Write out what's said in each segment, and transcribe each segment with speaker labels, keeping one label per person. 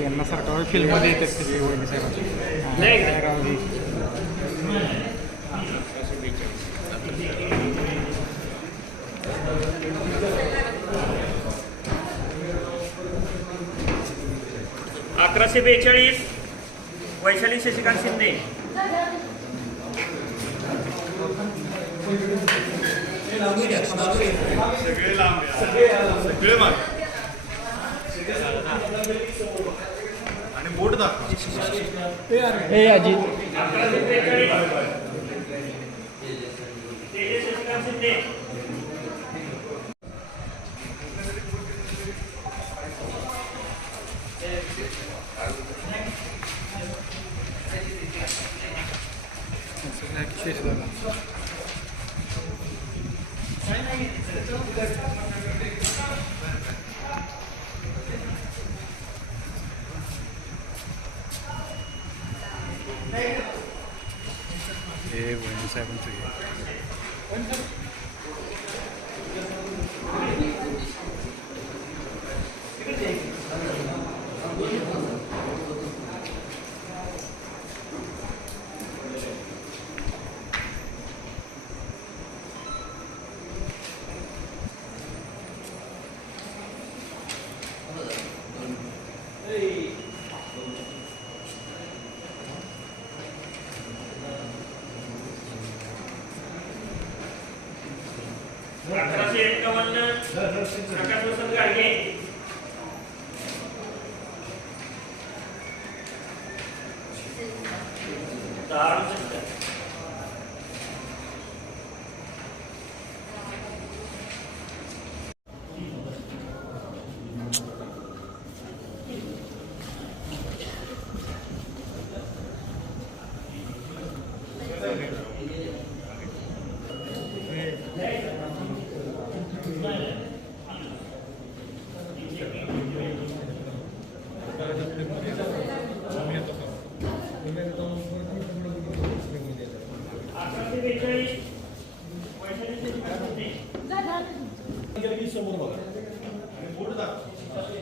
Speaker 1: यांना सरकार फिल्ममध्ये येतात
Speaker 2: अकराशे बेचाळीस वैशाली शशिकांत शिंदे.
Speaker 3: आणि बोट दाखवा
Speaker 2: अकराशे बेचाळीस तेजस शशिकांत शिंदे
Speaker 1: हे वहिनी साहेबांचं
Speaker 2: अकराशे एक्कावन्न प्रकाश वसंत गाडगे दहा अडुसष्ट. अकराशे बेचाळीस वैशाली शशिकांत शिंदे
Speaker 3: बोट दाखवा
Speaker 2: अकराशे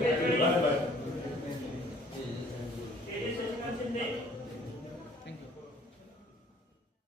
Speaker 2: बेचाळीस